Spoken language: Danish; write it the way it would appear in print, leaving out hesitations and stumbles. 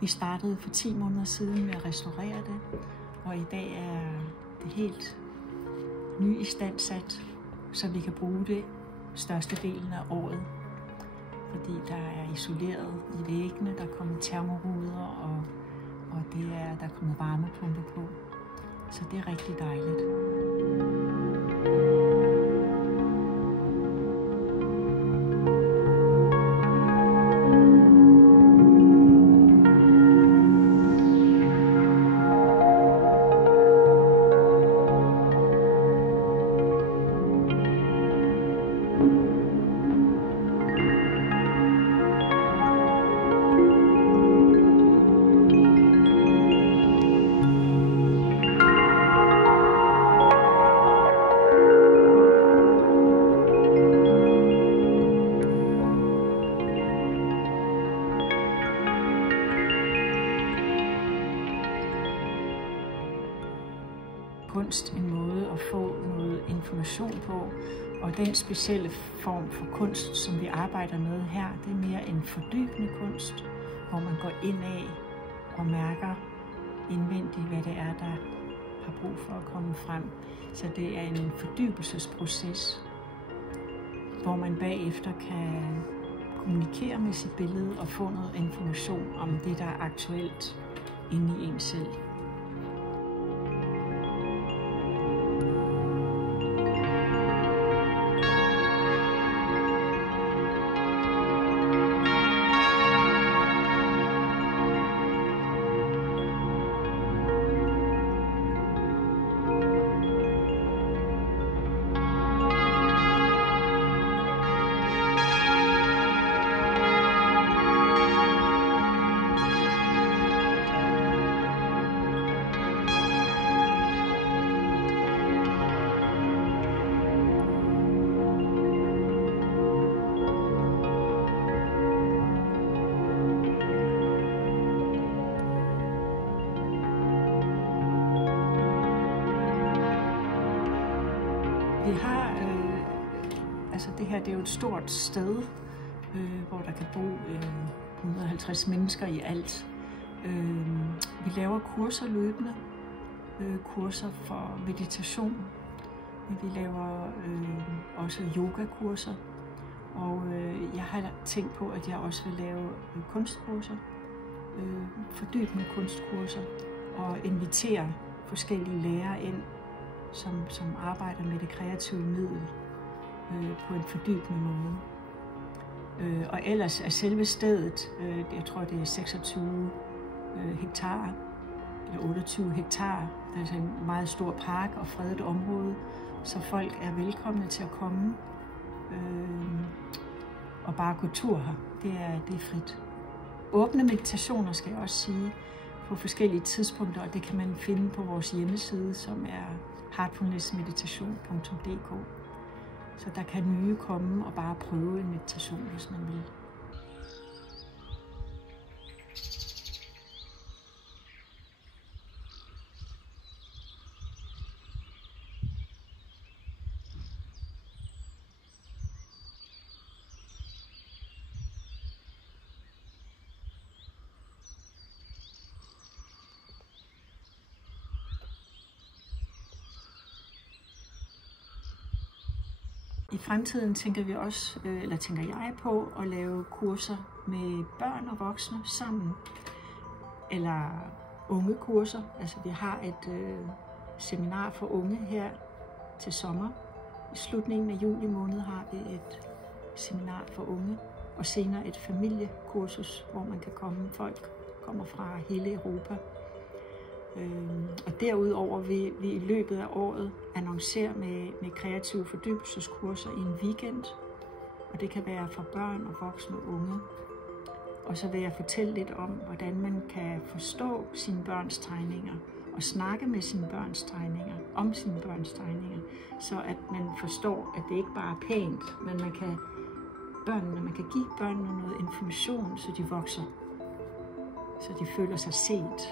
Vi startede for 10 måneder siden med at restaurere det, og i dag er det helt nyistandsat, så vi kan bruge det størstedelen af året. Fordi der er isoleret i væggene, der er kommet termoruder, og der er kommet varmepumpe på. Så det er rigtig dejligt. Kunst en måde at få noget information på, og den specielle form for kunst, som vi arbejder med her, det er mere en fordybende kunst, hvor man går indad og mærker indvendigt, hvad det er, der har brug for at komme frem. Så det er en fordybelsesproces, hvor man bagefter kan kommunikere med sit billede og få noget information om det, der er aktuelt inde i en selv. Vi har, det her det er jo et stort sted, hvor der kan bo 150 mennesker i alt. Vi laver kurser løbende, kurser for meditation. Vi laver også yogakurser, og jeg har tænkt på, at jeg også vil lave kunstkurser, fordybende kunstkurser, og invitere forskellige lærere ind, som arbejder med det kreative middel på en fordybende måde. Og ellers er selve stedet, jeg tror det er 26 hektar, eller 28 hektar, der er en meget stor park og fredet område, så folk er velkomne til at komme og bare gå tur her. Det er frit. Åbne meditationer, skal jeg også sige, på forskellige tidspunkter, og det kan man finde på vores hjemmeside, som er heartfulnessmeditation.dk. Så der kan nye komme og bare prøve en meditation, hvis man vil. I fremtiden tænker jeg på at lave kurser med børn og voksne sammen, eller unge kurser. Altså vi har et seminar for unge her til sommer. I slutningen af juli måned har vi et seminar for unge, og senere et familiekursus, hvor man kan komme. Folk kommer fra hele Europa. Og derudover vil vi i løbet af året annoncere med kreative fordybelseskurser i en weekend. Og det kan være for børn og voksne og unge. Og så vil jeg fortælle lidt om, hvordan man kan forstå sine børns tegninger og snakke med sine børns tegninger, om sine børns tegninger, så at man forstår, at det ikke bare er pænt, men man kan give børnene noget information, så de vokser, så de føler sig set.